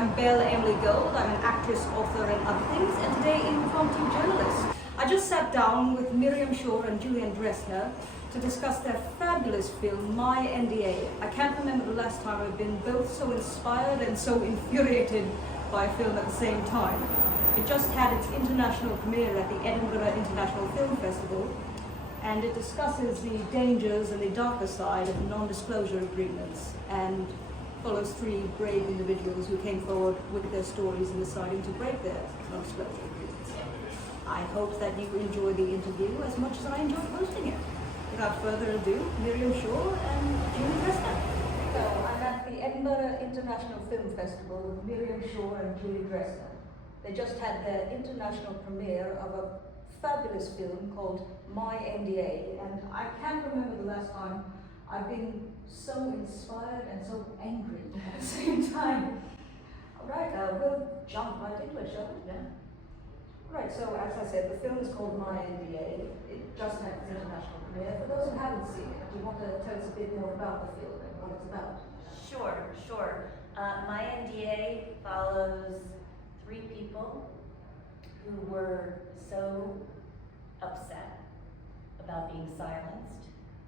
I'm Belle Emily Gold. I'm an actress, author, and other things, and today impromptu journalist. I just sat down with Miriam Shor and Juliane Dressner to discuss their fabulous film, My NDA. I can't remember the last time I've been both so inspired and so infuriated by a film at the same time. It just had its international premiere at the Edinburgh International Film Festival, and it discusses the dangers and the darker side of non-disclosure agreements and follows three brave individuals who came forward with their stories in deciding to break their non-disclosure agreements. I hope that you enjoy the interview as much as I enjoyed hosting it. Without further ado, Miriam Shor and Juliane Dressner. So I'm at the Edinburgh International Film Festival with Miriam Shor and Juliane Dressner. They just had their international premiere of a fabulous film called My NDA, and I can't remember the last time I've been so inspired and so angry at the same time. All right, we'll jump right into it, shall we? Yeah. Right, so as I said, the film is called My NDA. It just had its international premiere. For those who haven't seen it, do you want to tell us a bit more about the film and what it's about? Sure. My NDA follows three people who were so upset about being silenced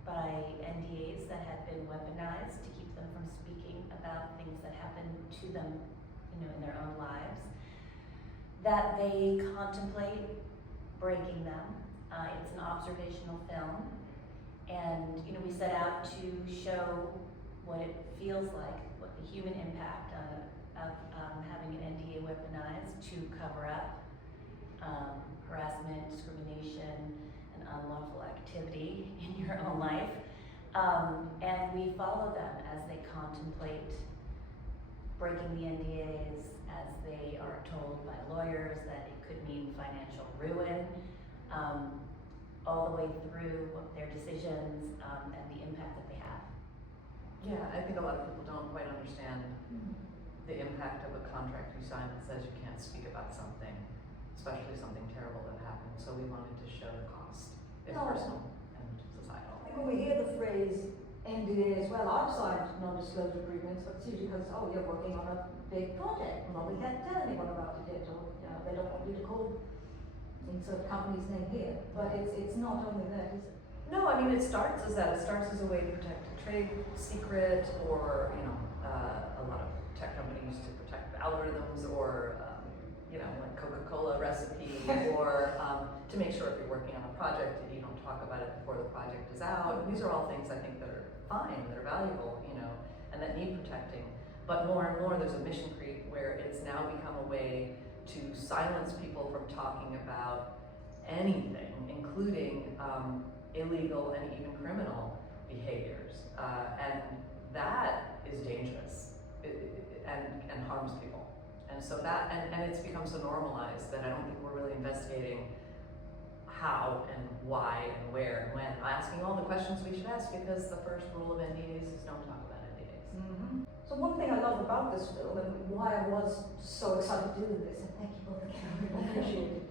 by NDAs that had been weaponized to keep them from speaking about things that happened to them, in their own lives, that they contemplate breaking them. It's an observational film, and we set out to show what it feels like, what the human impact of having an NDA weaponized to cover up harassment, discrimination, and unlawful activity in your own life. And we follow them as they contemplate breaking the NDAs, as they are told by lawyers that it could mean financial ruin, all the way through their decisions and the impact that they have. Yeah, I think a lot of people don't quite understand the impact of a contract you sign that says you can't speak about something, especially something terrible that happened. So we wanted to show the cost. It's personal and societal. I think when we hear the phrase NDA as well, I've signed non-disclosure agreements, but it's usually because, you're working on a big project. Well, we can't tell anyone about it yet, or they don't want you to call insert company's name here. But it's not only that, is it? No, I mean, it starts as that. It starts as a way to protect a trade secret, or, a lot of tech companies to protect algorithms, or, like Coca-Cola recipes, or to make sure if you're working on a project that you don't talk about it before the project is out. These are all things I think that are fine, that are valuable, and that need protecting. But more and more there's a mission creep where it's now become a way to silence people from talking about anything, including illegal and even criminal behaviors. And that is dangerous and harms people. And so and it's become so normalized that I don't think we're really investigating how and why and where and when. Asking all the questions we should ask, because the first rule of NDAs is don't talk about NDAs. Mm-hmm. So one thing I love about this film, and why I was so excited doing this, and thank you both again, I really appreciate it,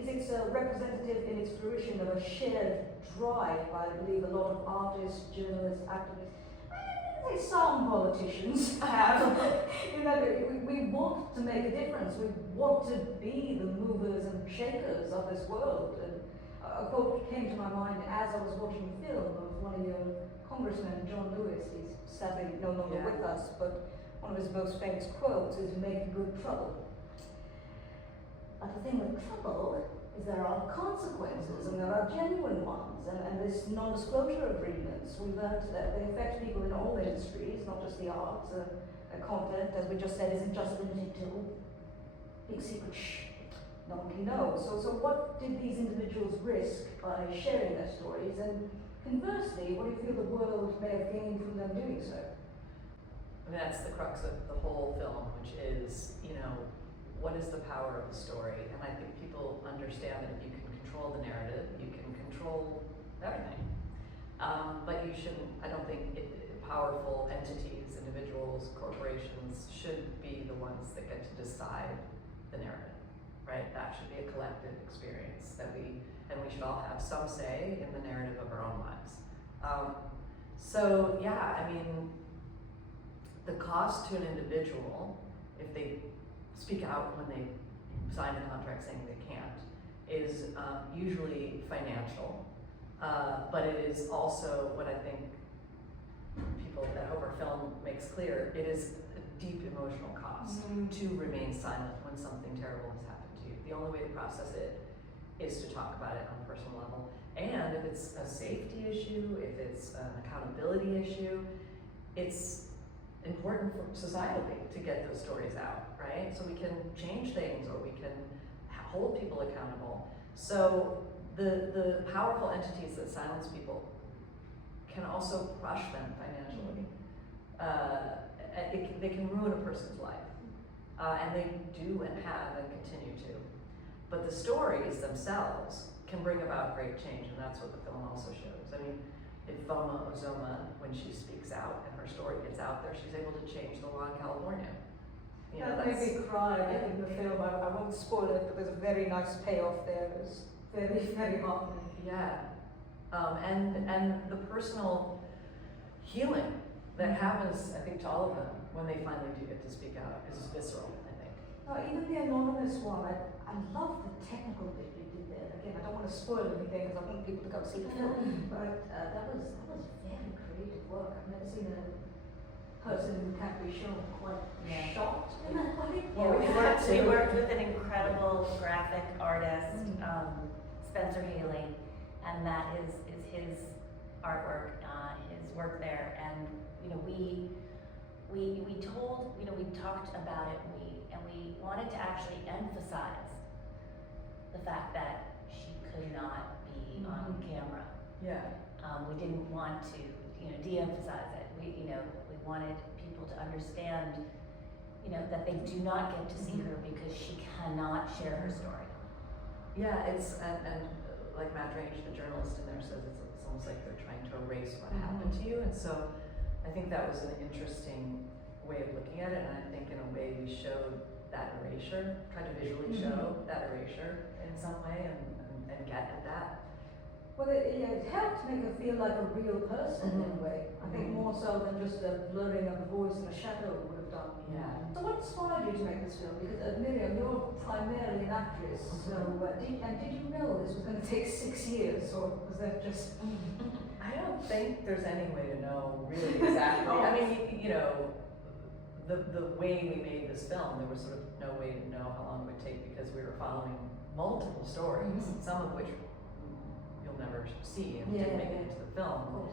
is it's representative in its fruition of a shared drive, I believe a lot of artists, journalists, activists, some politicians have. We want to make a difference. We want to be the movers and shakers of this world. And a quote came to my mind as I was watching the film of one of your congressmen, John Lewis. He's sadly no longer with us, but one of his most famous quotes is "Make good trouble." But the thing with trouble is there are consequences, and there are genuine ones. And this non-disclosure agreements, we learned that they affect people in all industries, not just the arts. Content, as we just said, isn't just limited to big secret no one can know. So what did these individuals risk by sharing their stories? And conversely, what do you feel the world may have gained from them doing so? I mean, that's the crux of the whole film, which is, what is the power of the story? And I think people understand that if you can control the narrative, you can control everything. But you shouldn't, I don't think powerful entities, individuals, corporations should be the ones that get to decide the narrative, right? That should be a collective experience and we should all have some say in the narrative of our own lives. So yeah, I mean, the cost to an individual if they speak out when they sign the contract saying they can't, is usually financial, but it is also what I think people that hope our film makes clear, it is a deep emotional cost to remain silent when something terrible has happened to you. The only way to process it is to talk about it on a personal level. And if it's a safety issue, if it's an accountability issue, it's important for societally to get those stories out, right? So we can change things, or we can hold people accountable. So the powerful entities that silence people can also crush them financially. They can ruin a person's life, and they do and have and continue to. But the stories themselves can bring about great change, and that's what the film also shows. I mean, if Voma Ozoma, when she speaks out and her story gets out there, she's able to change the law in California. You know, that made me cry in the film. I won't spoil it, but there's a very nice payoff there. It was very, very heartening. Yeah, and the personal healing that happens, I think, to all of them when they finally do get to speak out is visceral, I think. Even the anonymous one, I love the technical bit you did there. Again, I don't want to spoil anything because I want people to go see the film, but that was very creative work. I've never seen a person who can't be shown quite shot in that way. Yeah, we worked with an incredible graphic artist, Spencer Haley, and that is his artwork, his work there. And we told, we talked about it, and we wanted to actually emphasize the fact that she could not be on camera. Yeah. We didn't want to, de-emphasize it. We wanted people to understand, that they do not get to see her because she cannot share her story. Yeah, it's, and like Matt Range, the journalist in there, says it's almost like they're trying to erase what happened to you. And so I think that was an interesting way of looking at it, and I think in a way we showed that erasure, tried to visually show that erasure in some way and get at that. Well, it helped make her feel like a real person in a way. I think more so than just a blurring of the voice and a shadow would have done. Yeah. So what inspired you to make this film? Because Miriam, you're primarily an actress, so did you know this was going to take 6 years, or was that just... I don't think there's any way to know really exactly. I mean, the way we made this film, there was sort of no way to know how long it would take because we were following multiple stories, some of which you'll never see and didn't make it into the film.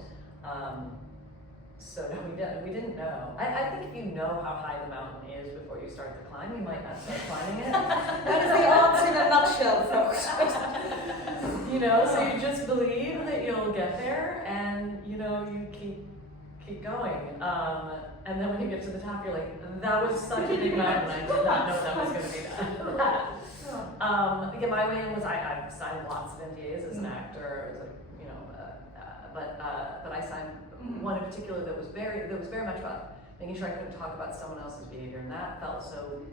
So no, we didn't know. I think if you know how high the mountain is before you start the climb, you might not start climbing it. That is the answer in a nutshell, folks. So you just believe that you'll get there, and you keep going. And then when you get to the top, you're like, that was such a big mountain. I did not know that was going to be that. My way in was I signed lots of NDAs as an actor. But I signed one in particular that was very much about making sure I couldn't talk about someone else's behavior, and that felt so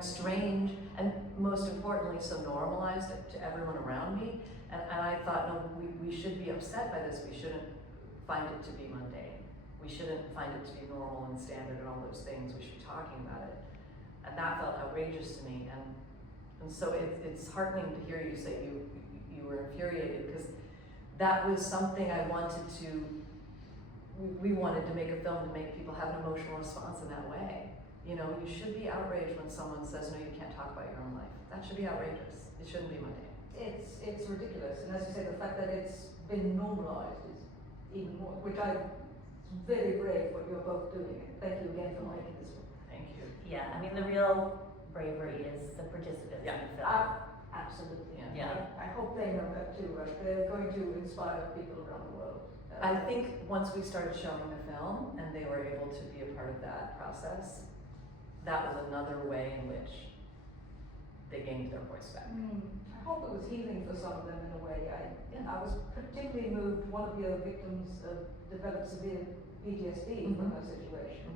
strange, and most importantly, so normalized to everyone around me. And I thought, no, we should be upset by this. We shouldn't find it to be mundane. We shouldn't find it to be normal and standard and all those things. We should be talking about it. And that felt outrageous to me. And so it's heartening to hear you say you were infuriated, because that was something I wanted to, we wanted to make a film to make people have an emotional response in that way. You should be outraged when someone says, no, you can't talk about your own life. That should be outrageous. It shouldn't be mundane. It's ridiculous, and as you say, the fact that it's been normalized is even more, which very brave what you're both doing. Thank you again for making this one. Thank you. Yeah, I mean, the real bravery is the participants in the film. Absolutely. Yeah. I hope they know that too. They're going to inspire people around the world. I think once we started showing the film and they were able to be a part of that process, that was another way in which they gained their voice back. I hope it was healing for some of them in a way. I was particularly moved. One of the other victims developed severe PTSD from her situation.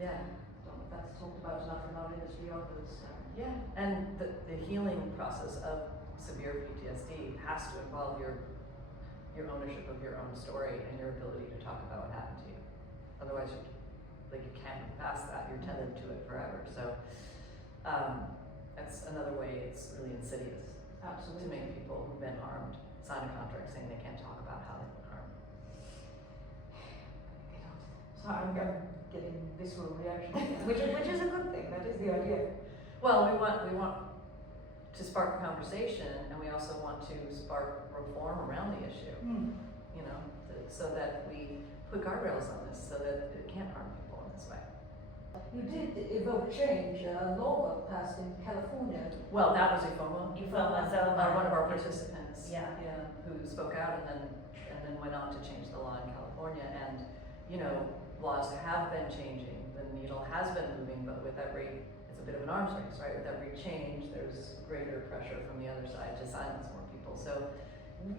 Yeah. I don't know if that's talked about enough in our industry or others. Yeah, and the healing process of severe PTSD has to involve your ownership of your own story and your ability to talk about what happened to you. Otherwise, like you can't move past that, you're tethered to it forever. So that's another way it's really insidious. Absolutely. To make people who've been harmed sign a contract saying they can't talk about how they've been harmed. So I'm getting visceral reaction, which is a good thing. That is the idea. Well, we want to spark a conversation, and we also want to spark reform around the issue. You know, so that we put guardrails on this, so that it can't harm people in this way. You did evoke change. A law passed in California. Well, that was Ifoma. So One of our participants. Yeah. Who spoke out and then went on to change the law in California. And you know, laws have been changing. The needle has been moving, but with every, it's a bit of an arms race, right? With every change, there's greater pressure from the other side to silence more people. So,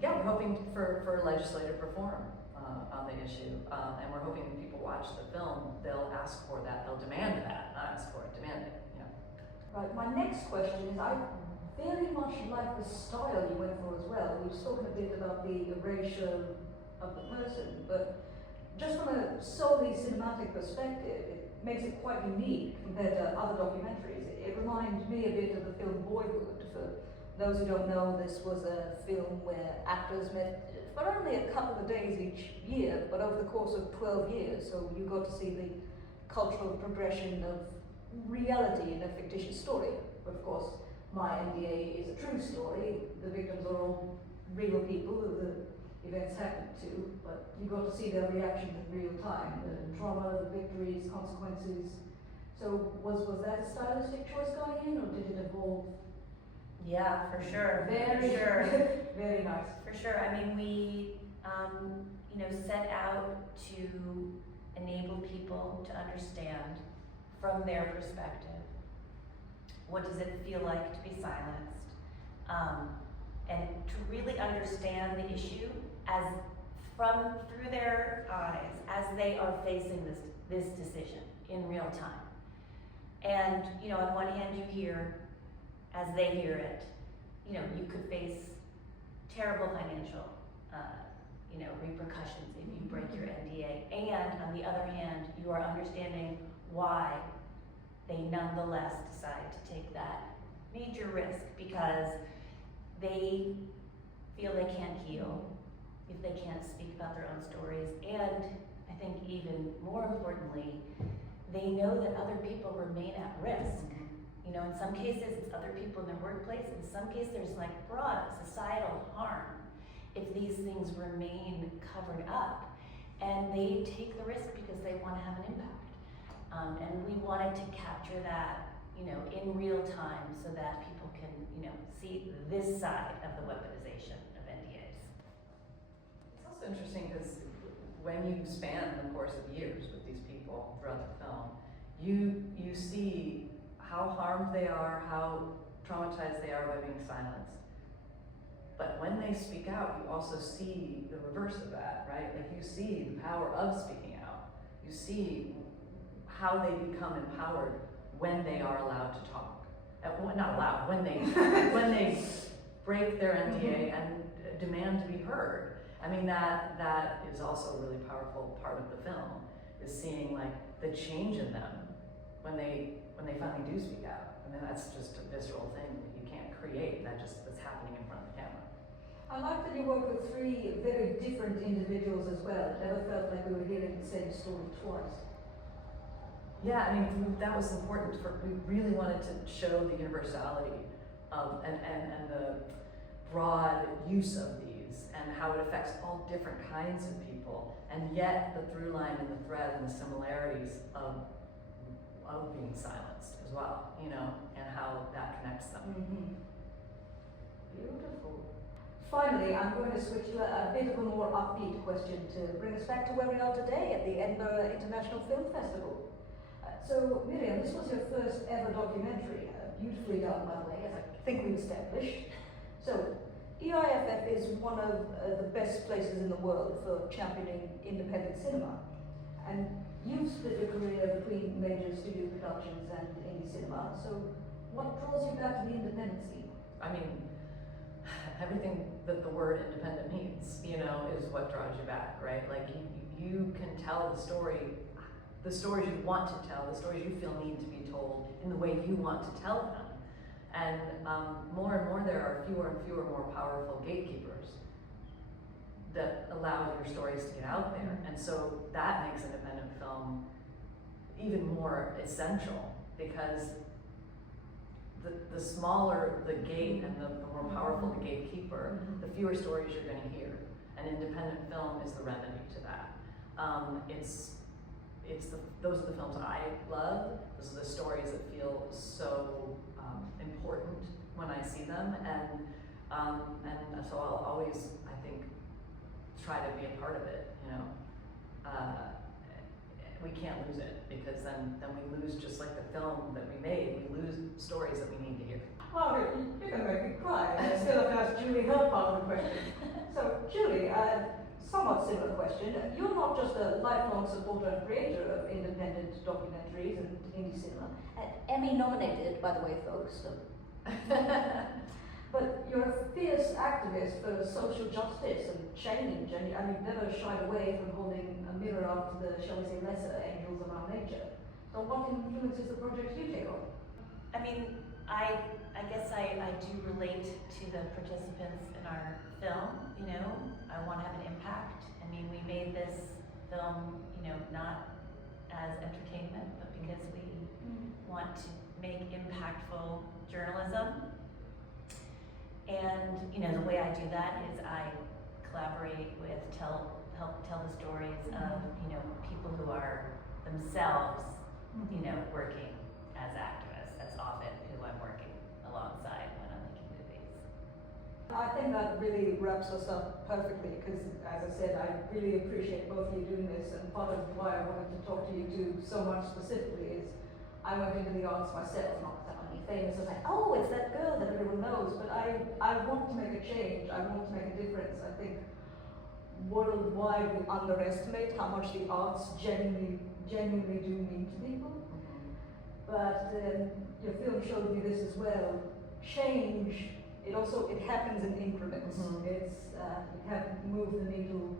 yeah, we're hoping for legislative reform on the issue, and we're hoping when people watch the film, they'll ask for that, they'll demand that, not ask for it, demand it. Yeah. Right. My next question is, I very much like the style you went for as well. We've spoken a bit about the erasure of the person, but just from a solely cinematic perspective, it makes it quite unique compared to other documentaries. It reminds me a bit of the film Boyhood. For those who don't know, this was a film where actors met for only a couple of days each year, but over the course of 12 years, so you got to see the cultural progression of reality in a fictitious story. Of course, My NDA is a true story. The victims are all real people who the events happened to, but you got to see their reaction in real time, the trauma, the victories, consequences. So was that a stylistic choice going in, or did it evolve? Yeah, for sure. Very, for sure. Very nice. For sure. I mean, we, set out to enable people to understand from their perspective, what does it feel like to be silenced, and to really understand the issue through their eyes as they are facing this decision in real time. And on one hand, you hear, as they hear it, you could face terrible financial, repercussions if you break your NDA. And on the other hand, you are understanding why they nonetheless decide to take that major risk, because they feel they can't heal if they can't speak about their own stories. And I think even more importantly, they know that other people remain at risk. In some cases it's other people in their workplace. In some cases there's like broad societal harm if these things remain covered up. And they take the risk because they want to have an impact. And we wanted to capture that, in real time so that people can, see this side of the weaponization of NDAs. It's also interesting because when you span the course of years with these people throughout the film, you see how harmed they are, how traumatized they are by being silenced. But when they speak out, you also see the reverse of that, right? Like you see the power of speaking out. You see how they become empowered when they are allowed to talk. Not allowed, when they break their NDA and demand to be heard. I mean, that is also a really powerful part of the film, is seeing like the change in them when they finally do speak out. I mean, that's just a visceral thing that you can't create. That's happening in front of the camera. I like that you work with three very different individuals as well. It never felt like we were hearing the same story twice. Yeah, I mean, that was important. We really wanted to show the universality of and the broad use of these and how it affects all different kinds of people, and yet the through line and the thread and the similarities of being silenced as well, and how that connects them. Beautiful. Finally, I'm going to switch to a bit of a more upbeat question to bring us back to where we are today at the Edinburgh International Film Festival. So, Miriam, this was your first ever documentary, beautifully done, by the way, as I think we established. So, EIFF is one of the best places in the world for championing independent cinema. And you've split your career between major studio productions and indie cinema, so what draws you back to the independent scene? I mean, everything that the word independent means, is what draws you back, right? Like you can tell the story the stories you want to tell, the stories you feel need to be told in the way you want to tell them. And more and more there are fewer and fewer more powerful gatekeepers that allow your stories to get out there. And so that makes independent film even more essential, because the smaller the gate and the more powerful the gatekeeper, the fewer stories you're going to hear. And independent film is the remedy to that. Those are the films I love. Those are the stories that feel so important when I see them, and so I'll always, I think, try to be a part of it. You know, we can't lose it, because then we lose, just like the film that we made. We lose stories that we need to hear. Oh, you're going to make me cry. I still have to ask Julie her part of the question. So, Julie, somewhat similar question. You're not just a lifelong supporter and creator of independent documentaries and indie cinema, Emmy nominated, by the way, folks. So. But you're a fierce activist for social justice and change, and you've never shied away from holding a mirror up to the, shall we say, lesser angels of our nature. So what influences the projects you take on? I mean, I guess I do relate to the participants in our film. You know, I want to have an impact. I mean, we made this film, you know, not as entertainment, but because we want to make impactful journalism. And, you know, the way I do that is I collaborate with, help tell the stories of, you know, people who are themselves, you know, working as activists. That's often who I'm working alongside when I'm making movies. I think that really wraps us up perfectly, because, as I said, I really appreciate both of you doing this, and part of why I wanted to talk to you two so much specifically is I went into the arts myself, not that I'm famous, I was like, oh, it's that girl that everyone knows, but I want to make a change, I want to make a difference. I think worldwide we underestimate how much the arts genuinely do mean to people. But your film showed me this as well. Change, it happens in increments. It's you can't move the needle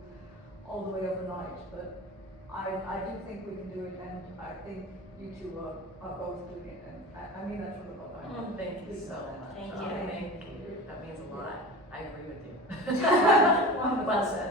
all the way overnight, but I do think we can do it, and I think you two are both doing it, and I mean that from the bottom. Thank you so much. Thank you. Thank you. That means a lot. I agree with you. Well said.